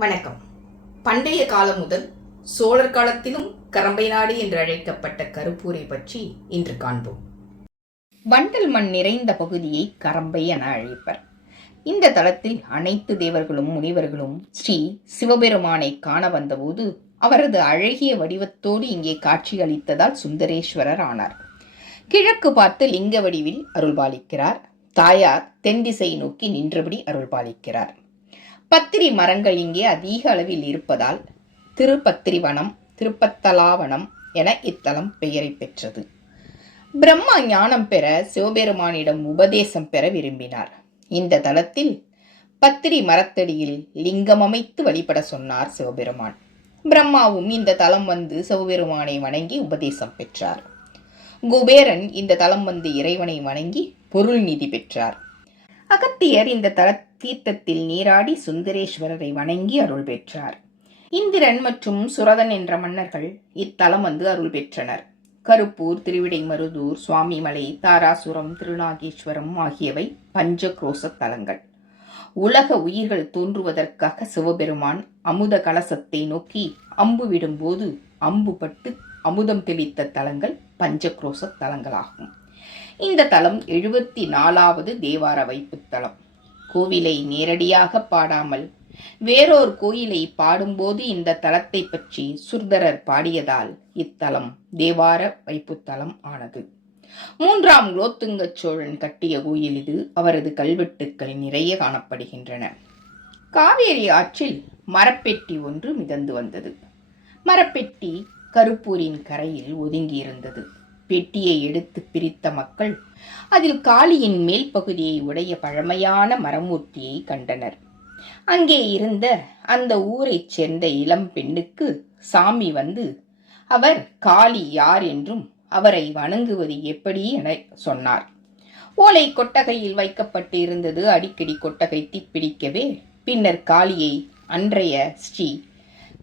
வணக்கம். பண்டைய காலம் முதல் சோழர் காலத்திலும் கரம்பை நாடு என்று அழைக்கப்பட்ட கருப்பூரை பற்றி இன்று காண்போம். வண்டல் மண் நிறைந்த பகுதியை கரம்பை என அழைப்பர். இந்த தலத்தில் அனைத்து தேவர்களும் முனிவர்களும் ஸ்ரீ சிவபெருமானை காண வந்தபோது அவரது அழகிய வடிவத்தோடு இங்கே காட்சியளித்ததால் சுந்தரேஸ்வரர் ஆனார். கிழக்கு பார்த்து லிங்க வடிவில் அருள்பாலிக்கிறார். தாயார் தென் திசை நோக்கி நின்றபடி அருள்பாலிக்கிறார். பத்திரி மரங்கள் இங்கே அதிக அளவில் இருப்பதால் திருப்பத்திரிவனம், திருப்பத்தலாவனம் என இத்தலம் பெயரை பெற்றது. பிரம்மா ஞானம் பெற சிவபெருமானிடம் உபதேசம் பெற விரும்பினார். இந்த தலத்தில் பத்திரி மரத்தடியில் லிங்கம் அமைத்து வழிபட சொன்னார் சிவபெருமான். பிரம்மாவும் இந்த தலம் வந்து சிவபெருமானை வணங்கி உபதேசம் பெற்றார். குபேரன் இந்த தலம் வந்து இறைவனை வணங்கி பொருள் நிதி பெற்றார். அகத்தியர் இந்த தல தீர்த்தத்தில் நீராடி சுந்தரேஸ்வரரை வணங்கி அருள் பெற்றார். இந்திரன் மற்றும் சுரதன் என்ற மன்னர்கள் இத்தலம் வந்து அருள் பெற்றனர். கருப்பூர், திருவிடைமருதூர், சுவாமிமலை, தாராசுரம், திருநாகேஸ்வரம் ஆகியவை பஞ்சக்ரோச தலங்கள். உலக உயிர்கள் தோன்றுவதற்காக சிவபெருமான் அமுத கலசத்தை நோக்கி அம்பு விடும்போது அம்பு பட்டு அமுதம் தெளித்த தலங்கள் பஞ்சக்ரோச தலங்களாகும். இந்த தலம் 74வது தேவார வைப்பு தலம். கோவிலை நேரடியாக பாடாமல் வேறொரு கோயிலை பாடும்போது இந்த தலத்தை பற்றி சுர்தரர் பாடியதால் இத்தலம் தேவார வைப்புத்தலம் ஆனது. 3ஆம் குலோத்துங்க சோழன் கட்டிய கோயில் இது. அவரது கல்வெட்டுக்கள் நிறைய காணப்படுகின்றன. காவேரி ஆற்றில் மரப்பெட்டி ஒன்று மிதந்து வந்தது. மரப்பெட்டி கருப்பூரின் கரையில் ஒதுங்கியிருந்தது. பெட்டியை எடுத்து பிரித்த மக்கள் அதில் காளியின் மேல் பகுதியை உடைய பழமையான மரமூர்த்தியை கண்டனர். அங்கே இருந்த அந்த ஊரைச் சேர்ந்த இளம் பெண்ணுக்கு சாமி வந்து அவர் காளி யார் என்றும் அவரை வணங்குவது எப்படி என சொன்னார். ஓலை கொட்டகையில் வைக்கப்பட்டு இருந்தது. அடிக்கடி கொட்டகை தீப்பிடிக்கவே பின்னர் காளியை அன்றைய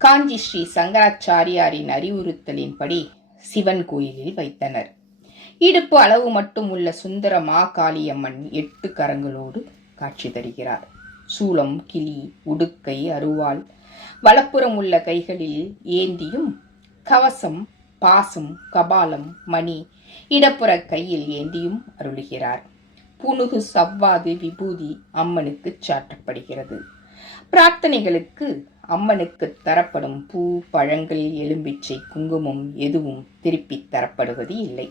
காஞ்சி ஸ்ரீ சங்கராச்சாரியாரின் அறிவுறுத்தலின்படி சிவன் கோயிலில் வைத்தனர். இடுப்பு அளவு மட்டும் உள்ள சுந்தர மாகாளியம்மன் 8 கரங்களோடு காட்சி தருகிறார். சூலம், கிளி, உடுக்கை, அருவாள் வலப்புறம் உள்ள கைகளில் ஏந்தியும், கவசம், பாசம், கபாலம், மணி இடப்புற கையில் ஏந்தியும் அருளுகிறார். புனுகு, சவ்வாது, விபூதி அம்மனுக்கு சாற்றப்படுகிறது. பிரார்த்தனைகளுக்கு அம்மனுக்கு தரப்படும் பூ, பழங்கள், எலும்பிச்சை, குங்குமம் எதுவும் திருப்பி தரப்படுவது இல்லை.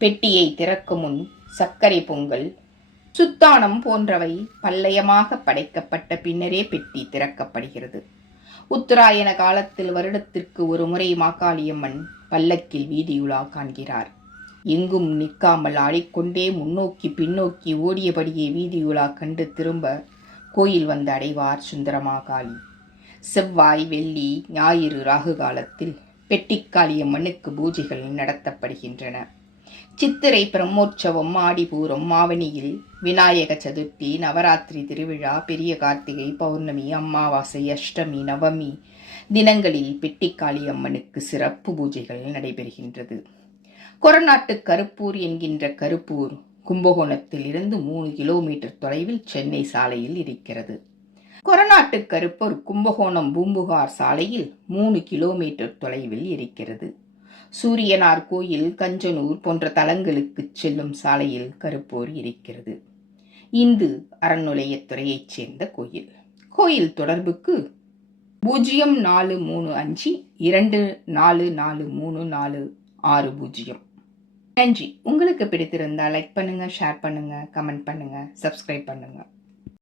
பெட்டியை திறக்கும் முன் சர்க்கரை பொங்கல், சுத்தானம் போன்றவை பல்லயமாக படைக்கப்பட்ட பின்னரே பெட்டி திறக்கப்படுகிறது. உத்தராயண காலத்தில் வருடத்திற்கு ஒரு முறை மாகாளியம்மன் பல்லக்கில் வீதியுலா காண்கிறார். எங்கும் நிற்காமல் ஆடிக்கொண்டே முன்னோக்கி பின்னோக்கி ஓடியபடியே வீதியுலா கண்டு திரும்ப கோயில் வந்து அடைவார் சுந்தரமாகாளி. செவ்வாய், வெள்ளி, ஞாயிறு ராகு காலத்தில் பெட்டிக்காளியம்மனுக்கு பூஜைகள் நடத்தப்படுகின்றன. சித்திரை பிரம்மோற்சவம், ஆடிப்பூரம், மாவனியில் விநாயக சதுர்த்தி, நவராத்திரி திருவிழா, பெரிய கார்த்திகை, பௌர்ணமி, அமாவாசை, அஷ்டமி, நவமி தினங்களில் பெட்டிக்காளியம்மனுக்கு சிறப்பு பூஜைகள் நடைபெறுகின்றது. கொரநாட்டு கருப்பூர் என்கின்ற கருப்பூர் கும்பகோணத்தில் இருந்து 3 கிலோமீட்டர் தொலைவில் சென்னை சாலையில் இருக்கிறது. கொரநாட்டு கருப்பூர் கும்பகோணம் பூம்புகார் சாலையில் 3 கிலோமீட்டர் தொலைவில் இருக்கிறது. சூரியனார் கோயில், கஞ்சனூர் போன்ற தலங்களுக்கு செல்லும் சாலையில் கருப்பூர் இருக்கிறது. இந்து அறநிலையத்துறையைச் சேர்ந்த கோயில். கோயில் தொடர்புக்கு 0435 244346. நன்றி. உங்களுக்கு பிடித்திருந்தால் லைக் பண்ணுங்க, ஷேர் பண்ணுங்க, கமெண்ட் பண்ணுங்க, சப்ஸ்கிரைப் பண்ணுங்க.